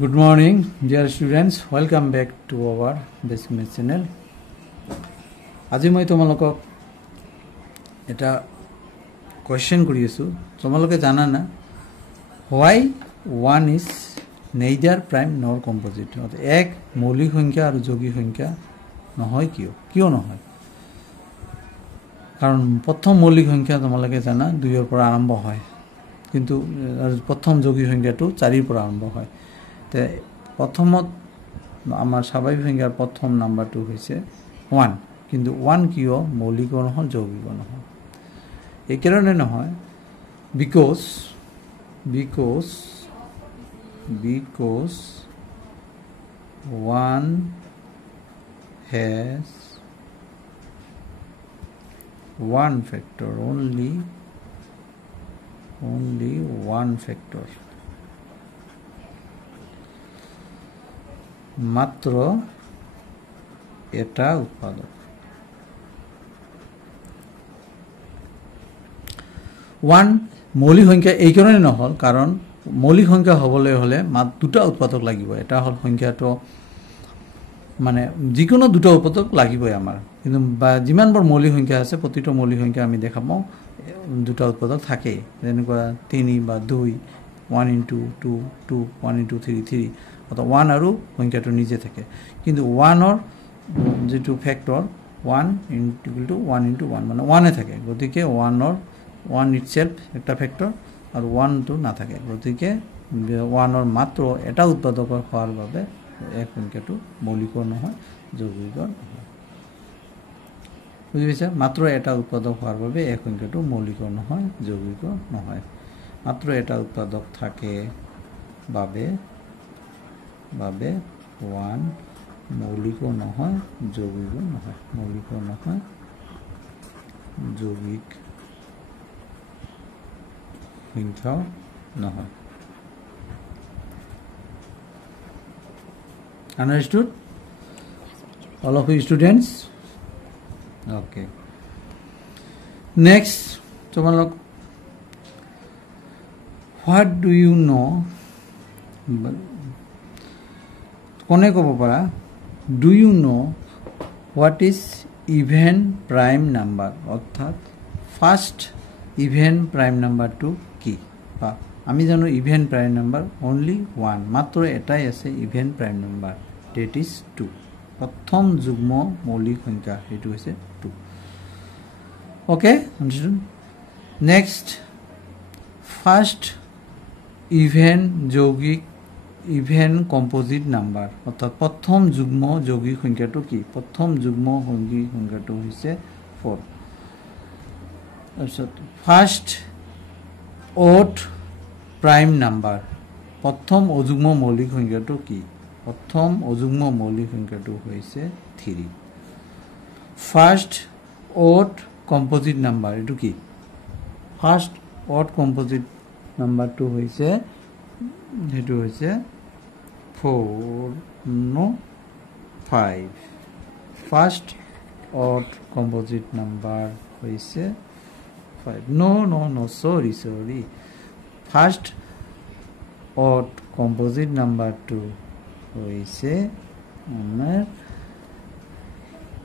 Good morning, dear students. Welcome back to our basic math channel. আজি মই তোমালোকক এটা কোয়েশ্চন কৰি আছো তোমালোকে জানা না why 1 is neither prime nor composite এক মৌলিক সংখ্যা আৰু যৌগিক সংখ্যা নহয় কিয় নহয় কাৰণ প্ৰথম মৌলিক সংখ্যা তোমালোকে জানা 2 ৰ পৰা আৰম্ভ হয় কিন্তু প্ৰথম যৌগিক সংখ্যাটো 4 ৰ পৰা আৰম্ভ হয় তে প্ৰথমত আমাৰ স্বাভাৱিক সংখ্যাৰ প্ৰথম নাম্বাৰটো হৈছে 1 কিন্তু 1 কিয় মৌলিক নহয় যৌগিক নহয় এই কাৰণে নহয় because 1 has one factor only one factor মাত্র এটা উৎপাদক 1 মৌলিক সংখ্যা এই কারণে নহল কারণ মৌলিক সংখ্যা হবলৈ হলে মাত্র দুটা উৎপাদক লাগিব এটা হল সংখ্যাটো মানে যিকোনো দুটা উৎপাদক লাগিবই আমাৰ কিন্তু যিমানবোৰ মৌলিক সংখ্যা আছে প্ৰতিটো মৌলিক সংখ্যা আমি দেখাবো দুটা উৎপাদক থাকে যেনেকুৱা 3 বা 2 1 into 2 2 1 into 3 3 অথবা 1 আৰু সংখ্যাটো নিজে থাকে কিন্তু 1 ৰ যেটো ফ্যাক্টৰ 1 into 1 into 1 মানে 1 এ থাকে গতিকে 1 ৰ 1 itself একটা ফ্যাক্টৰ আৰ 1 তো না থাকে গতিকে 1 ৰ মাত্ৰ এটা উৎপাদক হোৱাৰ বাবে এক সংখ্যাটো মৌলিক নহয় যৌগিক নহয় বুজি পাইছা মাত্ৰ এটা উৎপাদক হোৱাৰ বাবে এক সংখ্যাটো মৌলিক নহয় যৌগিক নহয় মাত্ৰ এটা উৎপাদক থাকে বাবে 1 মৌলিক নহয় যৌগিক নহয় মৌলিক নহয় যৌগিক সংখ্যা নহয় understood all of you students okay next tomorrow what do you know kone kobo para do you know what is even prime number orthat first even prime number to কি বা আমি জানো even prime number only one মাত্ৰ এটাই আছে even prime number that is 2 প্ৰথম যুগ্ম মৌলিক সংখ্যা এটো হৈছে 2 okay understood next first even যৌগিক even composite number অর্থাৎ প্রথম যুগ্ম যৌগিক সংখ্যাটো কি প্রথম যুগ্ম যৌগিক সংখ্যাটো হৈছে 4 first odd prime number প্রথম অযুগ্ম মৌলিক সংখ্যাটো কি প্রথম অযুগ্ম মৌলিক সংখ্যাটো হৈছে 3 first odd composite number এটো কি first odd composite number টো হৈছে এটো হৈছে 4 no 5 first odd composite number হৈছে 5 no sorry first odd composite number 2 hoise number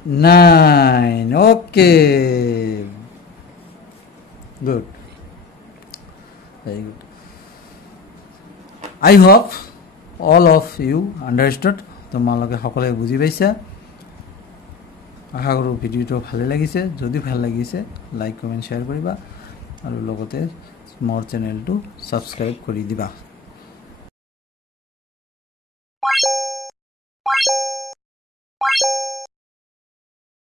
9 okay good very good I hope all of you understood তোমালোকে সকলে বুজি পাইছা আশা কৰো ভিডিওটো ভালে লাগিছে যদি ভাল লাগিছে লাইক কমেন্ট শেয়াৰ কৰিবা আৰু লগতে মোৰ চেনেলটো সাবস্ক্ৰাইব কৰি দিবা